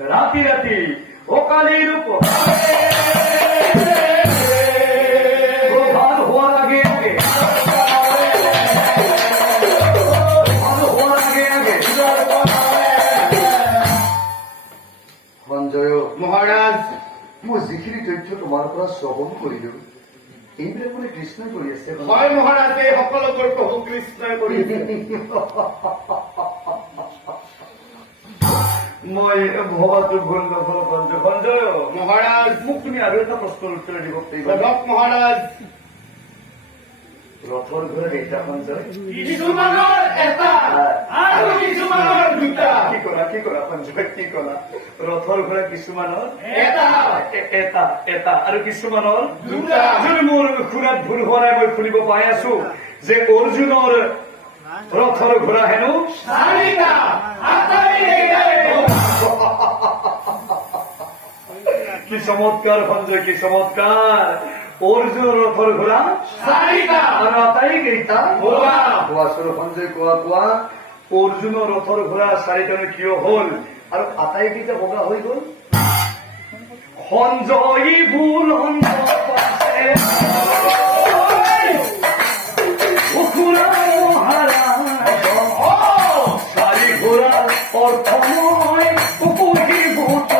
ৰাতি ৰাতি ও কালীৰ উপৰ হওয়াৰ আগে আগে সঞ্জয় মহাৰাজ মই যিখিনি তথ্য তোমাৰ পৰা শ্ৰৱণ কৰিলো এইবিলাক মানে কৃষ্ণই কৰি আছে হয় মহাৰাজ এই সকলোবোৰ প্ৰভু কৃষ্ণই কৰি মই ভবাটো ভুল নফল সঞ্জয় মহাৰাজ মোক তুমি আৰু এটা প্ৰশ্নৰ উত্তৰ দিব পাৰিবা মহাৰাজ ৰথৰ ঘৰত এটা সঞ্জয় কিছুমানৰ এটা আৰু কিছুমানৰ দুটা কি কৰা সঞ্জয় কি কৰা ৰথৰ ঘৰত কিছুমানৰ এটা এটা এটা আৰু কিছুমানৰ দুটা যদি মোৰ খুৰাত ভুল হোৱা নাই মই শুনিব পাই আছো যে অৰ্জুনৰ ৰথৰ ঘোঁৰা হেনো চাৰিটা কি চমৎকাৰ সঞ্জয় কি চমৎকাৰ অৰ্জুনৰ ৰথৰ ঘোঁৰা চাৰিটা আৰু আটাইকেইটা কোৱাচোন সঞ্জয় কোৱা অৰ্জুনৰ ৰথৰ ঘোঁৰা চাৰিটানো কিয় হল আৰু আটাইকেইটা বগা হৈ গল সঞ্জয় ভুল চাৰি ঘোঁৰাৰ অৰ্থ মই উপজীভূত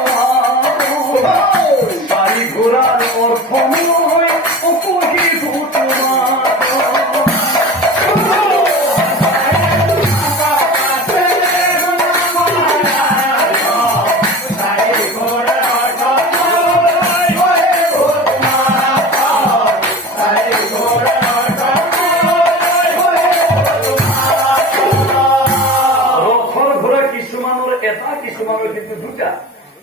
চাৰি ঘোঁৰাৰ অৰ্থ মই উপজীভূত কিছুমানৰ কিন্তু দুটা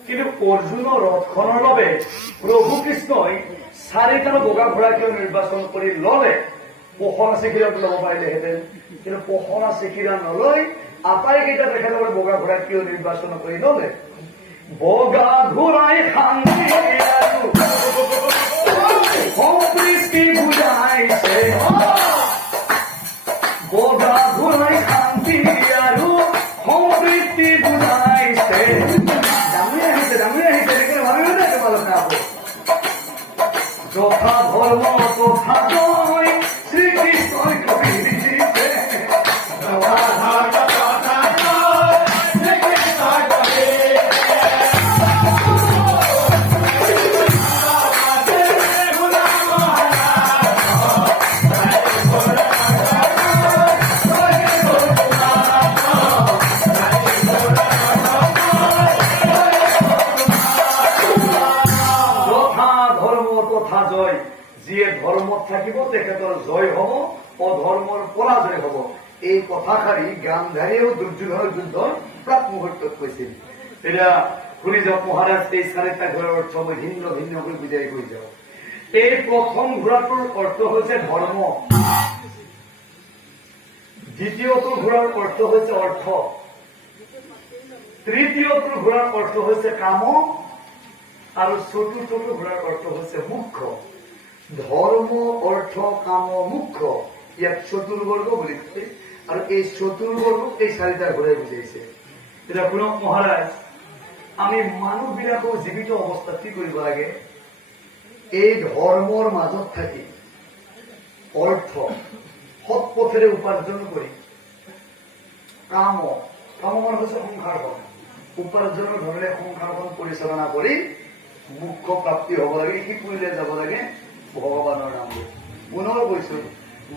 কিন্তু অৰ্জুনৰ ৰথখনৰ বাবে প্ৰভু কৃষ্ণই চাৰিটা বগা ঘোঁৰা কিয় নিৰ্বাচন কৰি ললে পহৰা চিকিৰাটো ল'ব পাৰিলেহেঁতেন কিন্তু পহৰা চিকিৰা নলৈ আটাইকেইটা তেখেতসকলে বগা ঘোঁৰা কিয় নিৰ্বাচন কৰি ললে বগা ঘোঁৰাই শান্তি সম্প্ৰীতি বুজাইছে বগা ঘোঁৰাই শান্তি আৰু সম্প্ৰীতি বুজাইছে ডাঙৰে আহিছে এনেকৈ ভাবিব নাই তোমালোকে আকৌ যথা ধৰ্ম তথা জয় শ্ৰীকৃষ্ণই কবি দিছে যিয়ে ধৰ্মত থাকিব তেখেতৰ জয় হব অধৰ্মৰ পৰাজয় হব এই কথাষাৰি গান্ধাৰীয়েও দুৰ্যোধনৰ যুদ্ধৰ প্ৰাক মুহূৰ্তত কৈছিল তেতিয়া শুনি যাওক মহাৰাজ এই চাৰিটা ঘোঁৰাৰ অৰ্থ মই ভিন্ন ভিন্নকৈ বুজাই কৈ যাওঁ এই প্ৰথম ঘোঁৰাটোৰ অৰ্থ হৈছে ধৰ্ম দ্বিতীয়টো ঘোঁৰাৰ অৰ্থ হৈছে অৰ্থ তৃতীয়টো ঘোঁৰাৰ অৰ্থ হৈছে কাম আৰু চতুৰ্থটো ঘোঁৰাৰ অৰ্থ হৈছে মুখ্য ধৰ্ম অৰ্থ কাম মুখ্য ইয়াক চতুৰ্বৰ্গ বুলি কয় আৰু এই চতুৰ্বৰ্গক এই চাৰিটা ঘোঁৰাই বুজাইছে তেতিয়া শুনক মহাৰাজ আমি মানুহবিলাকো জীৱিত অৱস্থাত কি কৰিব লাগে? এই ধৰ্মৰ মাজত থাকি অৰ্থ সৎ পথেৰে উপাৰ্জন কৰি কাম মানে হৈছে সংসাৰখন, উপাৰ্জনৰ ধৰণে সংসাৰখন পৰিচালনা কৰি মুখ্য প্ৰাপ্তি হ'ব লাগে, কি কৰিলে যাব লাগে? ভগৱানৰ নাম লৈ। পুনৰ কৈছো,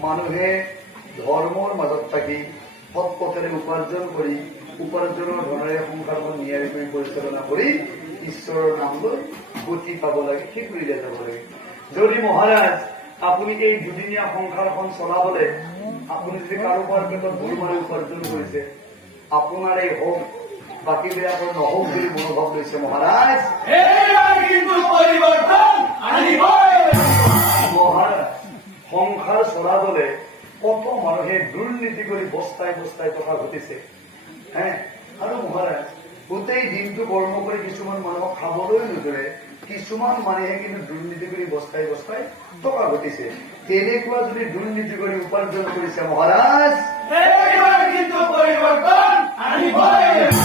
মানুহে ধৰ্মৰ মাজত থাকি সৎ পথেৰে উপাৰ্জন কৰি উপাৰ্জনৰ ধৰণেৰে সংসাৰখন নিয়াৰিকৈ পৰিচালনা কৰি ঈশ্বৰৰ নাম লৈ গতি পাব লাগে, কি কৰিলে যাব লাগে। যদি মহাৰাজ আপুনি এই দুদিনীয়া সংসাৰখন চলাবলে আপুনি যদি কাৰোবাৰ পেটত ভুল মাৰি উপাৰ্জন কৰিছে, আপোনাৰে হওক বাকীবিলাকৰ নহওক বুলি মনোভাৱ লৈছে মহাৰাজ, এইবাৰ কিন্তু পৰিৱৰ্তন আনিবই লাগিব। মহাৰাজ সংসাৰ চলাবলে কত মানুহে দুৰ্নীতি কৰি বস্তাই বস্তাই টকা ঘটিছে আৰু মহাৰাজ গোটেই দিনটো কৰ্ম কৰি কিছুমান মানুহক খাবলৈ নোজোৰে, কিছুমান মানুহে কিন্তু দুৰ্নীতি কৰি বস্তাই বস্তাই টকা ঘটিছে। তেনেকুৱা যদি দুৰ্নীতি কৰি উপাৰ্জন কৰিছে মহাৰাজ, এইবাৰ কিন্তু পৰিৱৰ্তন আনিবই লাগিব।